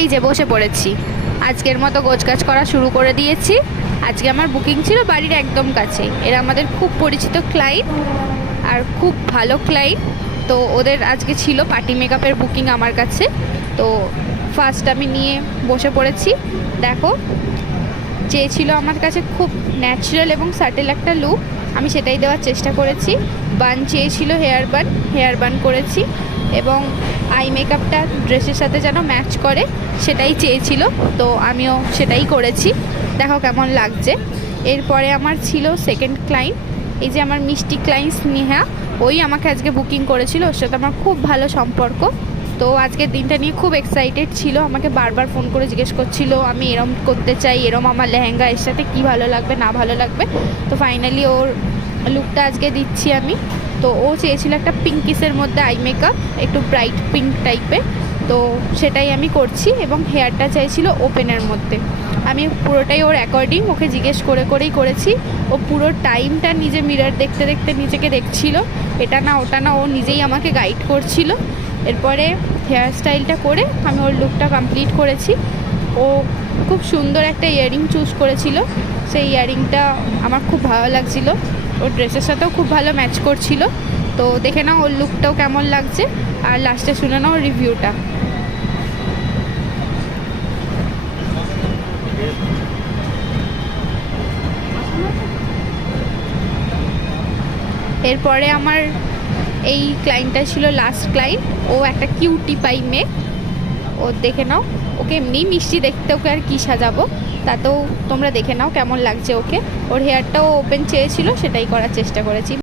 এই যে বসে পড়েছি, আজকের মতো গোছগাছ করা শুরু করে দিয়েছি। আজকে আমার বুকিং ছিল বাড়ির একদম কাছে, এরা আমাদের খুব পরিচিত ক্লায়েন্ট আর খুব ভালো ক্লায়েন্ট। তো ওদের আজকে ছিল পার্টি মেকআপের বুকিং আমার কাছে। তো ফার্স্ট আমি নিয়ে বসে পড়েছি। দেখো, চেয়েছিল আমার কাছে খুব ন্যাচারাল এবং সাটেল একটা লুক, আমি সেটাই দেওয়ার চেষ্টা করেছি। বান চেয়েছিল, হেয়ার বান করেছি, এবং আই মেকআপটা ড্রেসের সাথে যেন ম্যাচ করে সেটাই চেয়েছিল, তো আমিও সেটাই করেছি। দেখো কেমন লাগছে। এরপরে আমার ছিল সেকেন্ড ক্লায়েন্ট, এই যে আমার মিষ্টি ক্লায়েন্ট স্নেহা, ওই আমাকে আজকে বুকিং করেছিল, ওর সাথে আমার খুব ভালো সম্পর্ক। তো আজকের দিনটা নিয়ে খুব এক্সাইটেড ছিল, আমাকে বারবার ফোন করে জিজ্ঞেস করছিল আমি এরম করতে চাই, এরম আমার লেহেঙ্গা, এর সাথে কী ভালো লাগবে না ভালো লাগবে। তো ফাইনালি ওর লুকটা আজকে দিচ্ছি আমি। তো ও চেয়েছিল একটা পিঙ্কিসের মধ্যে আই মেকআপ, একটু ব্রাইট পিঙ্ক টাইপের, তো সেটাই আমি করছি। এবং হেয়ারটা চাইছিল ওপেনের মধ্যে, আমি পুরোটাই ওর অ্যাকর্ডিং ওকে জিজ্ঞেস করে করেই করেছি। ও পুরো টাইমটা নিজে মিরর দেখতে দেখতে নিজেকে দেখছিল, এটা না ওটা না, ও নিজেই আমাকে গাইড করছিল। এরপরে হেয়ার স্টাইলটা করে আমি ওর লুকটা কমপ্লিট করেছি। ও খুব সুন্দর একটা ইয়াররিং চুজ করেছিল, সেই ইয়াররিংটা আমার খুব ভালো লাগছিলো, ওর ড্রেসের সাথেও খুব ভালো ম্যাচ করছিল। তো দেখে নাও ওর লুকটাও কেমন লাগছে, আর লাস্টে শুনে নাও রিভিউটা। এরপরে আমার এই ক্লায়েন্টটা ছিল লাস্ট ক্লায়েন্ট, ও একটা কিউটি পাই মেয়ে। ও দেখে নাও, ওকে এমনি মিষ্টি দেখতে, ওকে আর কি সাজাবো, তাতেও তোমরা দেখে নাও কেমন লাগছে ওকে। ওর হেয়ারটাও ওপেন চেয়েছিল, সেটাই করার চেষ্টা করেছি।